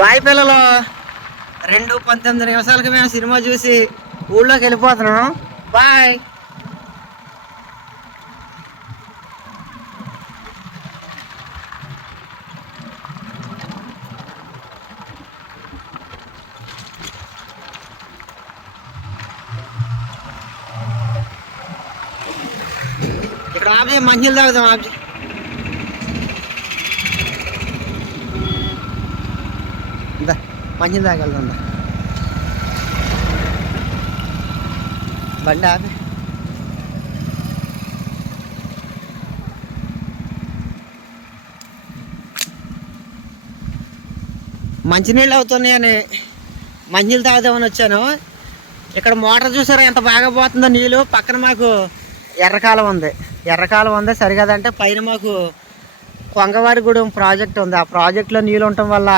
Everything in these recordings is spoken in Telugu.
బాయ్ పిల్లలు రెండు పంతొమ్మిది నిమిషాలకి మేము సినిమా చూసి ఊళ్ళోకి వెళ్ళిపోతున్నాం. బాయ్. ఇక్కడ ఆపే మంచిలు తాగుతాం ఆపి. మంచి మంచిలు బండి ఆపి. మంచినీళ్ళు అవుతున్నాయని మంచినీళ్ళు తాగుదామని వచ్చాను. ఇక్కడ మోటార్ చూసారా ఎంత బాగా పోతుందో నీళ్ళు? పక్కన మాకు ఎర్రకాలం ఉంది. ఎర్రకాలం ఉంది. సరిగదంటే పైన మాకు కొంగవారిగూడెం ప్రాజెక్ట్ ఉంది. ఆ ప్రాజెక్ట్లో నీళ్ళు ఉండటం వల్ల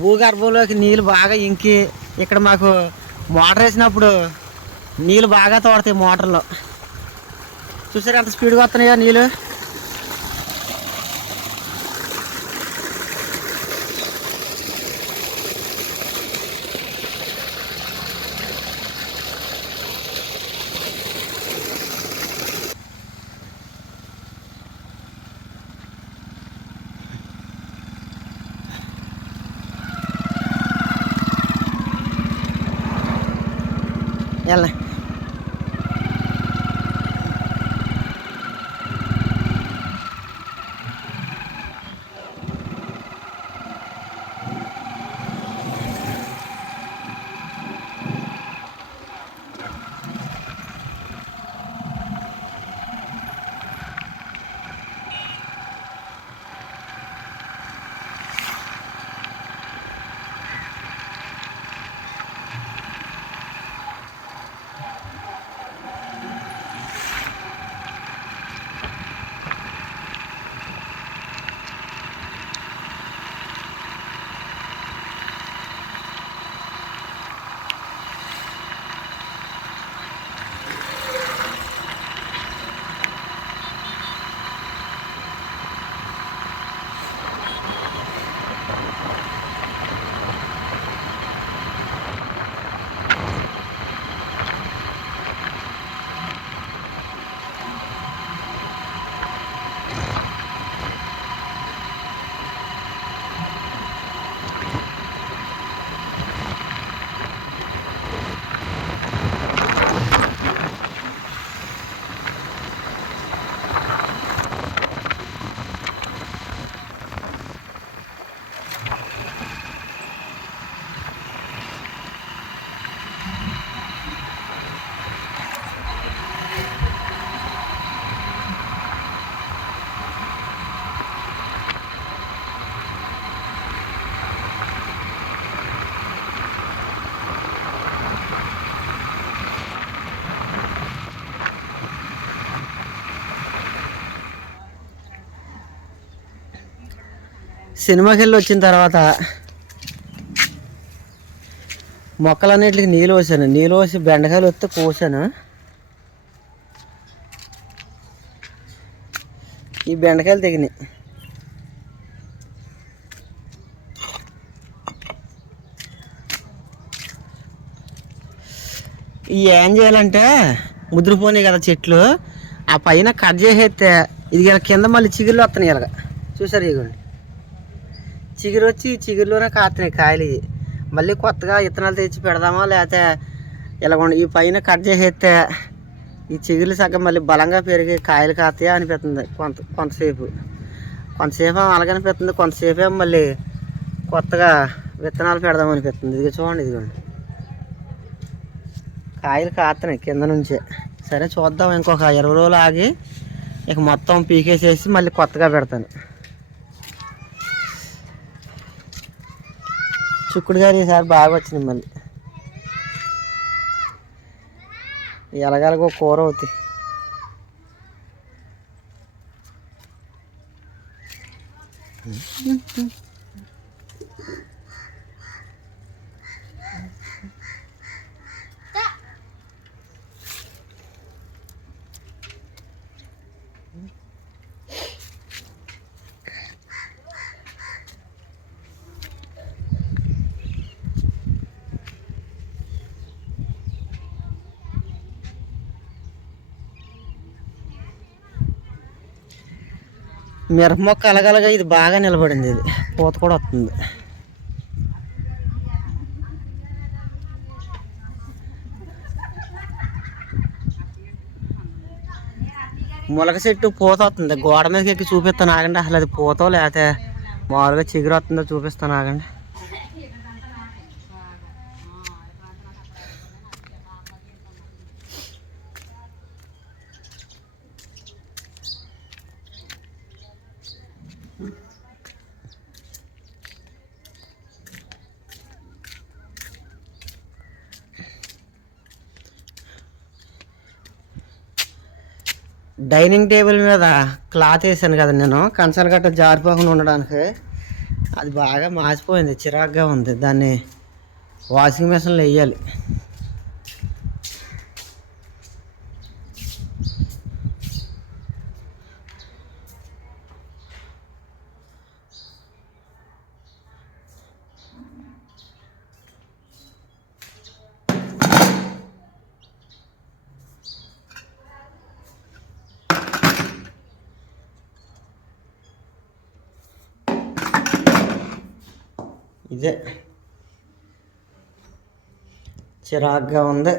భూగర్భంలోకి నీళ్ళు బాగా ఇంకి ఇక్కడ మాకు మోటార్ వేసినప్పుడు నీళ్ళు బాగా తోడతాయి మోటార్లో. చూసారా ఎంత స్పీడ్గా వస్తున్నాయో నీళ్ళు? వెళ్ళ సినిమాకి వెళ్ళి వచ్చిన తర్వాత మొక్కలన్నిటికి నీళ్ళు పోసాను. నీళ్ళు పోసి బెండకాయలు వస్తే కోసాను. ఈ బెండకాయలు తెగినాయి. ఈ ఏం చేయాలంటే ముద్రపోయినాయి కదా చెట్లు. ఆ పైన కట్ చేసేస్తే ఇది ఇలా కింద మళ్ళీ చిగురులు వస్తున్నాయి ఇలాగ. చూసారు ఇదిగోండి చిగురు వచ్చి ఈ చిగురులోనే కాస్తున్నాయి కాయలు మళ్ళీ కొత్తగా విత్తనాలు తెచ్చి పెడదామా లేకపోతే ఇలా ఈ పైన కట్ చేసేస్తే ఈ చిగురులు సగం మళ్ళీ బలంగా పెరిగి కాయలు కాస్తాయా అనిపిస్తుంది కొంత కొంతసేపు. కొంతసేపు అలాగనిపిస్తుంది అలాగే అనిపిస్తుంది మళ్ళీ కొత్తగా విత్తనాలు పెడదాం అనిపిస్తుంది ఇది చూడండి ఇదిగోండి. కాయలు కాస్తున్నాయి కింద నుంచే. సరే చూద్దాం ఇంకొక ఇరవై రోజులు ఆగి ఇక మొత్తం పీకేసేసి మళ్ళీ కొత్తగా పెడతాను. చిక్కుడు గారు ఈసారి బాగా వచ్చింది మళ్ళీ. ఎలాగలగో కూర అవుతాయి. మిరప మొక్క అలగలగా ఇది బాగా నిలబడింది ఇది. పూత కూడా వస్తుంది. మొలక చెట్టు పూత వస్తుంది. గోడ మీదకి ఎక్కి చూపిస్తాను ఆగండి. అసలు అది పూతో లేకపోతే మామూలుగా చిగురు వస్తుందో చూపిస్తాను ఆగండి. డైనింగ్ టేబుల్ మీద క్లాత్ వేసాను కదా నేను. కంచాలు గట్ట జారిపోకుండా ఉండడానికి. అది బాగా మాసిపోయింది చిరాగ్గా ఉంది. దాన్ని వాషింగ్ మిషన్లో వేయాలి. ఇదే. చిరాగ్గా ఉంది.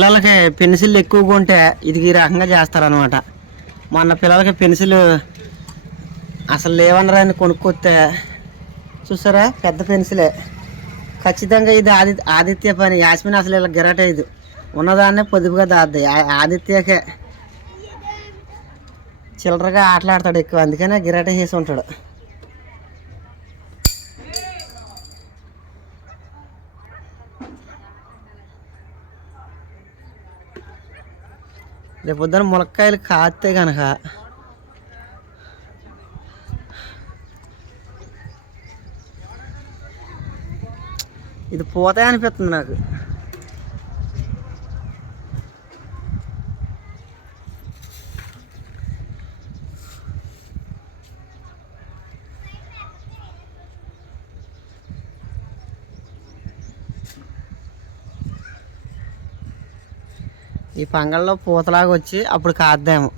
పిల్లలకి పెన్సిల్ ఎక్కువగా ఉంటే ఇది ఈ రకంగా చేస్తారనమాట మొన్న పిల్లలకి పెన్సిల్ అసలు లేవనరాని కొనుక్కొస్తే చూసారా? పెద్ద పెన్సిలే. ఖచ్చితంగా ఇది ఆది ఆదిత్య పని. యాస్మిన్ అసలు ఇలా గిరాట ఇది. ఉన్నదాన్నే పొదుపుగా దాద్ది. ఆదిత్యకే చిల్లరగా ఆటలాడతాడు ఎక్కువ. అందుకనే గిరాట చేసి ఉంటాడు. రేపు పొద్దున ములక్కాయలు కాస్తే కనుక ఇది పోతాయి అనిపిస్తుంది నాకు. పంగల్లో పూతలాగా వచ్చి అప్పుడు కాద్దాము.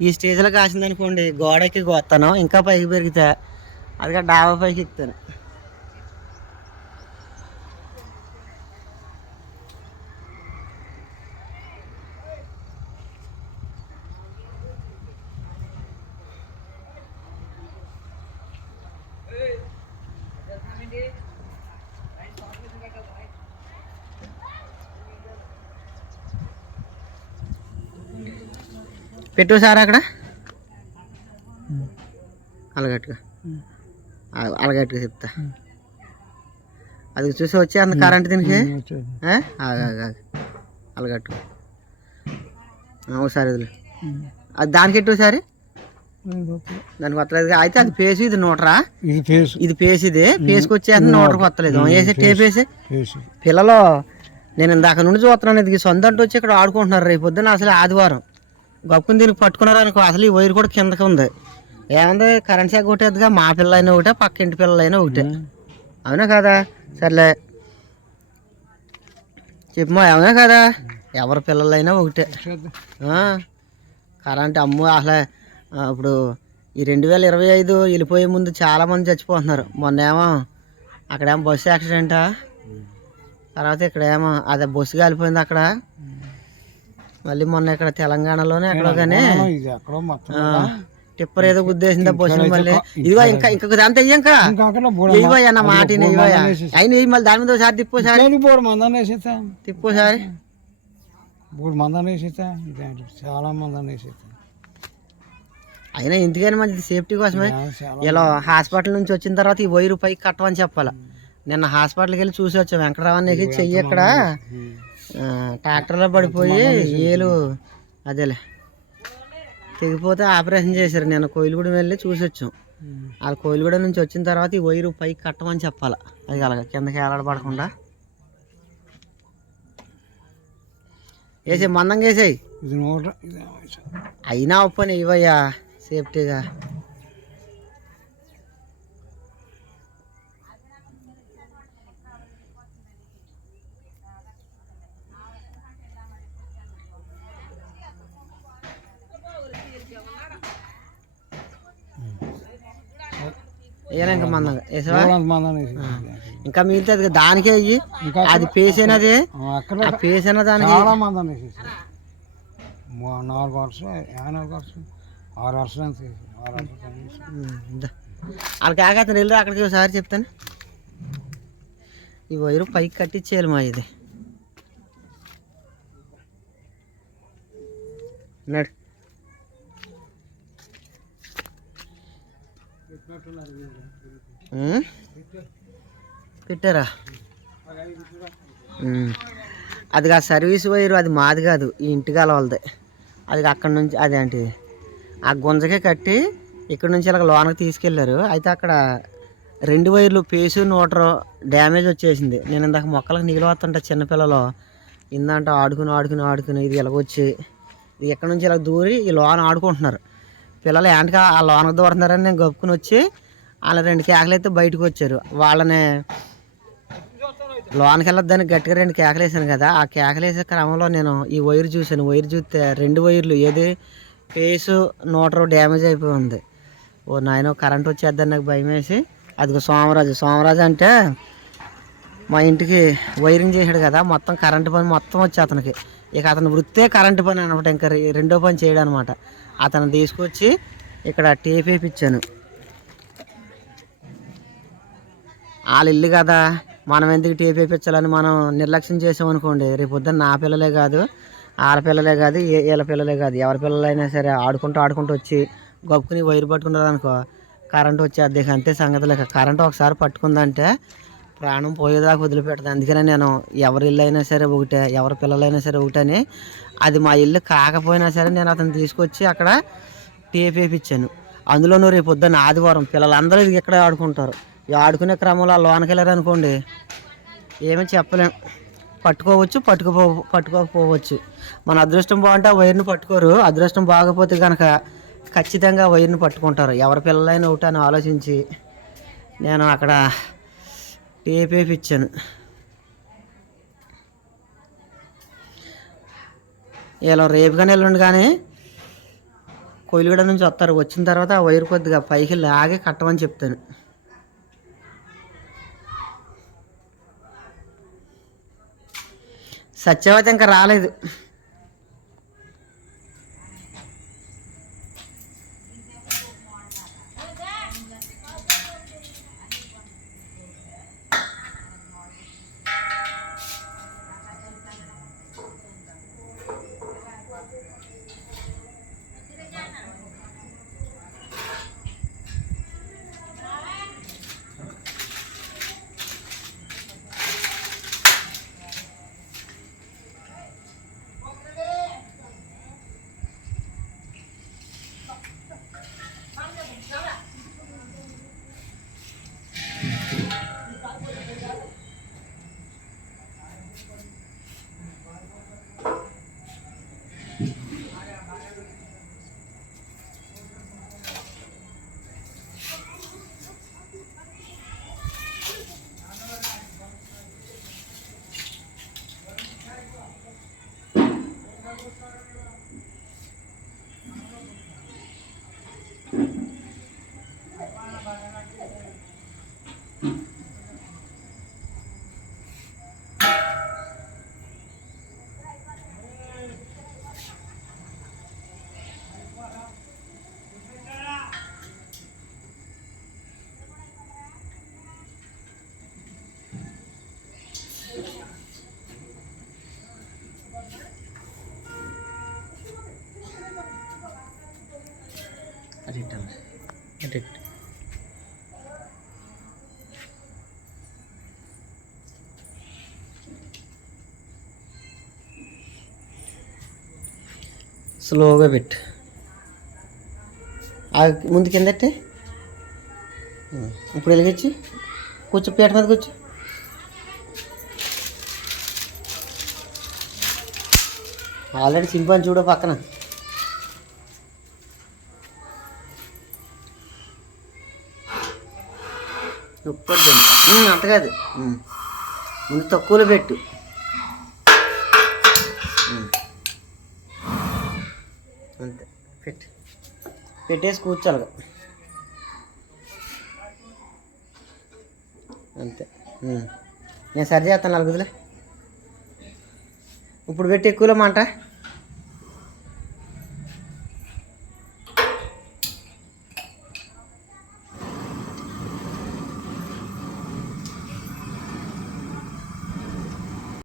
ఈ స్టేజ్లో కాసింది అనుకోండి గోడకి గోత్తాను ఇంకా పైకి పెరిగితే అదిగా డాబా పైకి ఎక్కుతాను పెట్టు సార్ అక్కడ. అలగట్టుగా అలగట్టుగా చెప్తా. అది చూసి వచ్చి అంత కరెంట్ దీనికి. అలగట్టు. ఒకసారి వదిలే అది దానికి ఎట్టు ఒకసారి దానికి వస్తలేదు అయితే అది పేసి ఇది నూటరా? ఇది ఫేస్ ఇది పేసి ఇది. పేసుకి వచ్చేది నూటకు వస్తలేదు వేసే టేపేసి? ఫేస్ పిల్లలు నేను ఇందాక నుండి చూస్తున్నాను ఇది. సొంత అంటూ వచ్చి ఇక్కడ ఆడుకుంటున్నారు రేపు పొద్దున్న అసలు ఆదివారం. గప్పుకుని దీనికి పట్టుకున్నారు అనుకో అసలు ఈ వైర్ కూడా కిందకి ఉంది. ఏముంది? కరెంట్ షాక్ కొట్టేదిగా మా పిల్లలైనా ఒకటే పక్క ఇంటి పిల్లలైనా ఒకటే. అవునా కదా? సర్లే. చెప్పమా అవునా కదా? ఎవరి పిల్లలైనా ఒకటే. కరెంట్ అమ్మో అసలు ఇప్పుడు ఈ రెండు వేల ఇరవై ఐదు వెళ్ళిపోయే ముందు చాలా మంది చచ్చిపోతున్నారు. మొన్నేమో అక్కడేమో బస్సు యాక్సిడెంటా? తర్వాత ఇక్కడేమో అదే బస్సు కాలిపోయింది అక్కడ. మళ్ళీ మొన్న ఇక్కడ తెలంగాణలోనే ఎక్కడో కానీ ఇది ఎక్కడో మొత్తం ఆ, టిప్పర్ ఏదో గుద్దేసిందా బస్సు మళ్ళీ. ఇదిగో ఇంకా ఇంకొక అంత ఇంకా ఇవ్వయ్యా నా మాట ఇవ్వయ్యా అయిన మళ్ళీ దాని మీద ఒకసారి తిప్పోసారి తిప్పోసారి మూడు మందని వేసేస్తా? చాలా మందని వేసేస్తా. అయినా ఎందుకని మంచిది సేఫ్టీ కోసమే. ఇలా హాస్పిటల్ నుంచి వచ్చిన తర్వాత ఈ వైరు పైకి కట్టమని చెప్పాలి. నిన్న హాస్పిటల్కి వెళ్ళి చూసి వచ్చాం. వెంకటరామన్నికి చెయ్యి ఇక్కడ ట్రాక్టర్లో పడిపోయి ఏలు అదేలే. తెగిపోతే ఆపరేషన్ చేశారు. నిన్న కోయిలగూడెం వెళ్ళి చూసి వచ్చాం. ఆ కోయిలగూడెం నుంచి వచ్చిన తర్వాత ఈ వైరు పైకి కట్టమని చెప్పాలి. అది అలాగ కిందకి ఏలాడబడకుండా. వేసే మందంగా వేసేయి. అయినా ఒప్పని ఇవయ్యా సేఫ్టీగా. వేయలే ఇంకా మందంగా. వేసావా? ఇంకా మిగిలితే అది దానికే అయ్యి అది పేసేనది అక్కడ ఆ పేసిన దానికి. చాలా మందని వేసేస్తా మూ- నాలుగు ఏ నాలుగు వరుసలు ఆరు వేసి ఆరు. వాళ్ళకి ఆగతను వెళ్ళి అక్కడికి ఒకసారి చెప్తాను. ఈ వైరు పైకి కట్టించేయాలి మా ఇది. నడు. పెట్టారా? అది కాదు సర్వీస్ వైర్ అది మాది కాదు ఈ ఇంటికాల వాళ్ళది. అది అక్కడి నుంచి అదేంటి ఆ గుంజకే కట్టి ఇక్కడ నుంచి ఇలా లోనకి తీసుకెళ్ళారు అయితే అక్కడ రెండు వైర్లు పేసు నోటరు డ్యామేజ్ వచ్చేసింది. నేను ఇందాక మొక్కలకు నీళ్ళు వస్తుంటే చిన్నపిల్లలు. ఇందంట ఆడుకుని ఆడుకుని ఆడుకుని ఇది ఇలాగొచ్చి ఇది ఎక్కడి నుంచి ఇలా దూరి ఈ లోన ఆడుకుంటున్నారు. పిల్లలు ఏంటగా ఆ లోనకు దూరుతున్నారని నేను గప్పుకుని వచ్చి వాళ్ళ రెండు కేకలు అయితే బయటకు వచ్చారు. వాళ్ళని లోనకి వెళ్ళొద్దని గట్టిగా రెండు కేకలు వేసాను కదా ఆ కేకలు వేసే క్రమంలో నేను ఈ వైర్ చూశాను. వైర్ చూస్తే రెండు వైర్లు ఏది? ఫేసు నోటరు డ్యామేజ్ అయిపోయి ఉంది ఓ నాయన కరెంట్ వచ్చేద్దని నాకు భయం వేసి అదిగో సోమరాజు. సోమరాజు అంటే మా ఇంటికి వైరింగ్ చేశాడు కదా మొత్తం కరెంటు పని మొత్తం వచ్చి అతనికి ఇక అతని వృత్తే కరెంటు పని అనమాట ఇంకా రెండో పని చేయడం అనమాట అతను తీసుకొచ్చి ఇక్కడ టేప్ వేయించాను వాళ్ళ ఇల్లు కదా మనం ఎందుకు టేప్ వేయించాలని మనం నిర్లక్ష్యం చేసామనుకోండి రేపు పొద్దున్న నా పిల్లలే కాదు వాళ్ళ పిల్లలే కాదు వీళ్ళ పిల్లలే కాదు ఎవరి పిల్లలైనా సరే ఆడుకుంటూ ఆడుకుంటూ వచ్చి గొప్పని వైరు పట్టుకున్నారు అనుకో కరెంట్ వచ్చేద్ది అంతే సంగతి లేక కరెంట్ ఒకసారి పట్టుకుందంటే ప్రాణం పోయేదాకా వదిలిపెట్టదు. అందుకనే నేను ఎవరి ఇల్లు అయినా సరే ఒకటే ఎవరి పిల్లలైనా సరే ఒకటని అది మా ఇల్లు కాకపోయినా సరే నేను అతను తీసుకొచ్చి అక్కడ టేప్ వేయించాను అందులోనూ రేపు పొద్దున్న ఆదివారం పిల్లలందరూ ఇది ఇక్కడే ఆడుకుంటారు. ఆడుకునే క్రమంలో ఆ లోనకి వెళ్ళారు అనుకోండి ఏమీ చెప్పలేం. పట్టుకోవచ్చు పట్టుకుపో పట్టుకోకపోవచ్చు. మన అదృష్టం బాగుంటే ఆ వైర్ని పట్టుకోరు. అదృష్టం బాగపోతే కనుక ఖచ్చితంగా వైర్ని పట్టుకుంటారు. ఎవరి పిల్లలైనా ఒకటి అని ఆలోచించి నేను అక్కడ టేప్ వేపించాను ఇలా రేపు కానీ ఎల్లుండి కానీ కొయిలుగడ నుంచి వస్తారు. వచ్చిన తర్వాత ఆ వైర్ కొద్దిగా పైకి లాగే కట్టమని చెప్తాను. సత్యవతి ఇంకా రాలేదు. అటు ఇటు. స్లోగా పెట్టు. ఆ ముందు కిందట్టే ఇప్పుడు వెలిగించి కూర్చో పీట మీద కూర్చో. ఆల్రెడీ చింపాను చూడు పక్కన. అంత కాదు. ముందు తక్కువలో పెట్టు అంతే. పెట్టు. పెట్టేసి కూర్చోాలి అంతే. నేను సరి చేస్తాను నలుగుదిలే ఇప్పుడు పెట్టి ఎక్కువలో మాట